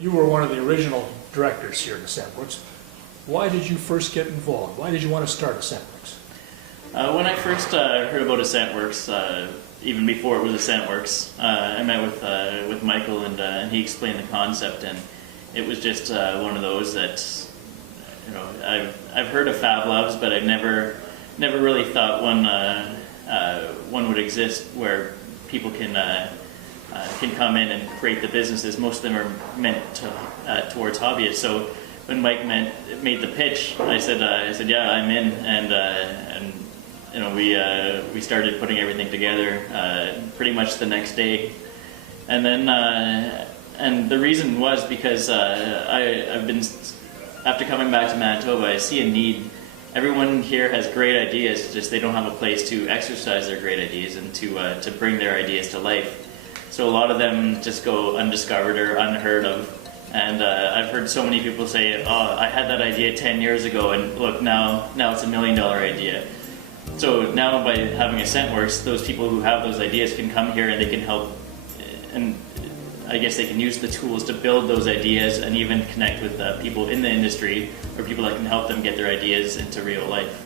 You were one of the original directors here at AssentWorks. Why did you first get involved? Why did you want to start AssentWorks? When I first heard about AssentWorks, even before it was AssentWorks, I met with Michael and he explained the concept, and it was just one of those that, you know, I've heard of Fab Labs, but I've never really thought one would exist where people can come in and create the businesses. Most of them are meant towards hobbyists. So when Mike made the pitch, I said yeah, I'm in, and you know, we started putting everything together pretty much the next day, and then and the reason was because I've been, after coming back to Manitoba, I see a need. Everyone here has great ideas, just they don't have a place to exercise their great ideas and to bring their ideas to life. So a lot of them just go undiscovered or unheard of. And I've heard so many people say, oh, I had that idea 10 years ago, and look, now it's $1 million idea. So now by having AssentWorks, those people who have those ideas can come here and they can help, and I guess they can use the tools to build those ideas and even connect with people in the industry or people that can help them get their ideas into real life.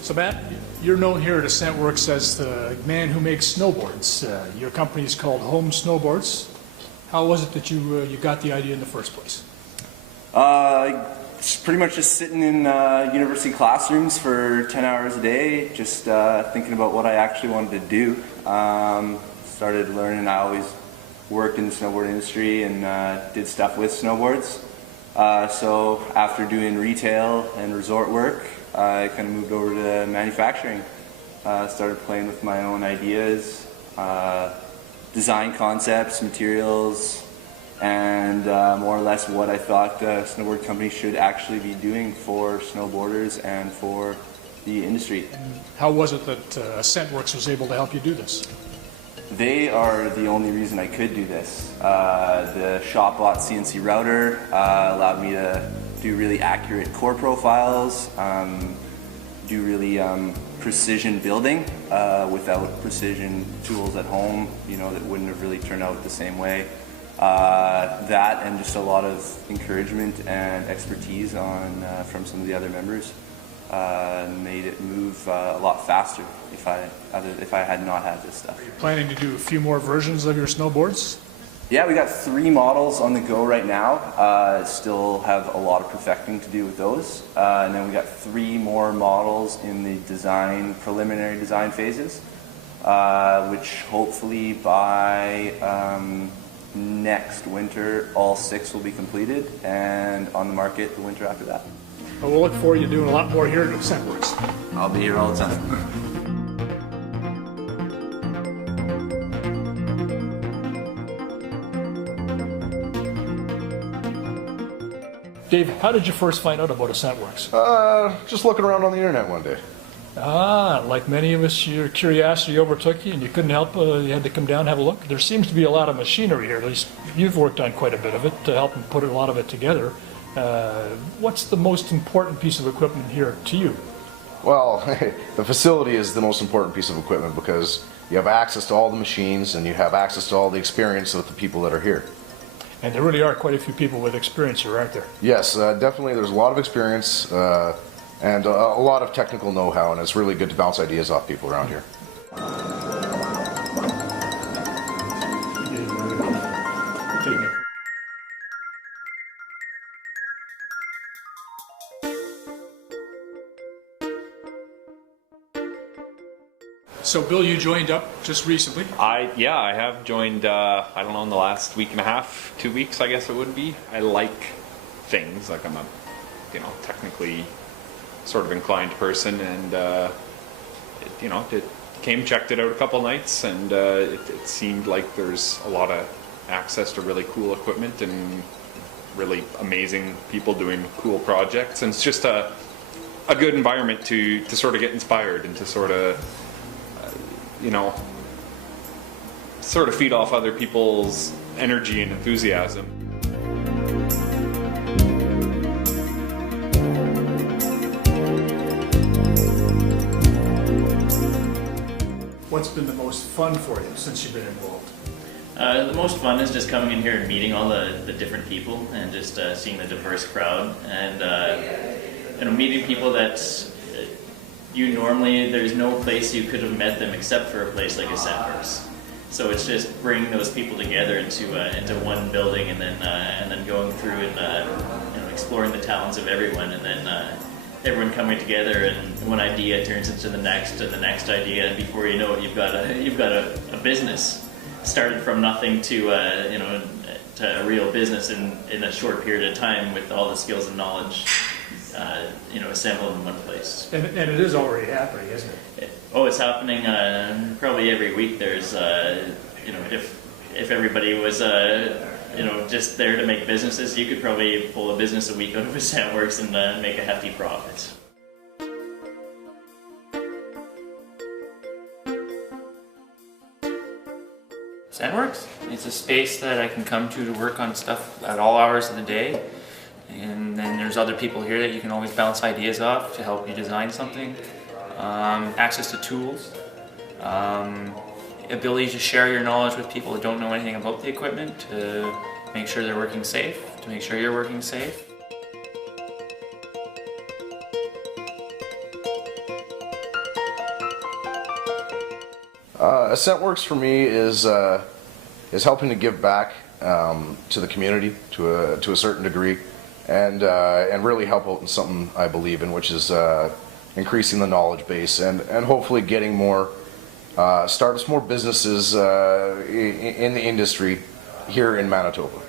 So Matt, you're known here at AssentWorks as the man who makes snowboards. Your company is called Home Snowboards. How was it that you got the idea in the first place? Pretty much just sitting in university classrooms for 10 hours a day, just thinking about what I actually wanted to do. Started learning. I always worked in the snowboard industry and did stuff with snowboards. So after doing retail and resort work, I kind of moved over to manufacturing. Started playing with my own ideas, design concepts, materials, and more or less what I thought a snowboard company should actually be doing for snowboarders and for the industry. How was it that AssentWorks was able to help you do this? They are the only reason I could do this. The shop-bought CNC router allowed me to do really accurate core profiles, do really precision building without precision tools at home, you know, that wouldn't have really turned out the same way. That and just a lot of encouragement and expertise from some of the other members made it move a lot faster if I had not had this stuff. You're planning to do a few more versions of your snowboards? Yeah, we got 3 models on the go right now. Still have a lot of perfecting to do with those. And then we got 3 more models in the preliminary design phases, which hopefully by next winter all 6 will be completed and on the market the winter after that. Well, we'll look forward to doing a lot more here at AssentWorks. I'll be here all the time. Dave, how did you first find out about AssentWorks? Just looking around on the internet one day. Like many of us, your curiosity overtook you and you couldn't help, you had to come down and have a look. There seems to be a lot of machinery here, at least you've worked on quite a bit of it to help and put a lot of it together. What's the most important piece of equipment here to you? Well, the facility is the most important piece of equipment because you have access to all the machines and you have access to all the experience of the people that are here. And there really are quite a few people with experience here, aren't there? Yes, definitely. There's a lot of experience and a lot of technical know-how, and it's really good to bounce ideas off people around here. So, Bill, you joined up just recently. I have joined, I don't know, in the last week and a half, 2 weeks, I guess it would be. I like things, like I'm a, technically sort of inclined person, and, it checked it out a couple nights, and it seemed like there's a lot of access to really cool equipment and really amazing people doing cool projects, and it's just a good environment to sort of get inspired and to sort of sort of feed off other people's energy and enthusiasm. What's been the most fun for you since you've been involved? The most fun is just coming in here and meeting all the different people and just seeing the diverse crowd and meeting people that you normally, there's no place you could have met them except for a place like AssentWorks. So it's just bringing those people together into one building and then going through and exploring the talents of everyone and then everyone coming together and one idea turns into the next and the next idea and before you know it you've got a business started from nothing to to a real business in a short period of time with all the skills and knowledge assembled in one place. And it is already happening, isn't it? Oh, it's happening probably every week. There's if everybody was just there to make businesses, you could probably pull a business a week out of AssentWorks and make a hefty profit. AssentWorks. It's a space that I can come to work on stuff at all hours of the day. And then there's other people here that you can always bounce ideas off to help you design something. Access to tools. Ability to share your knowledge with people that don't know anything about the equipment to make sure they're working safe, to make sure you're working safe. AssentWorks for me is helping to give back to the community to a certain degree, and really help out in something I believe in, which is increasing the knowledge base and hopefully getting more startups, more businesses in the industry here in Manitoba.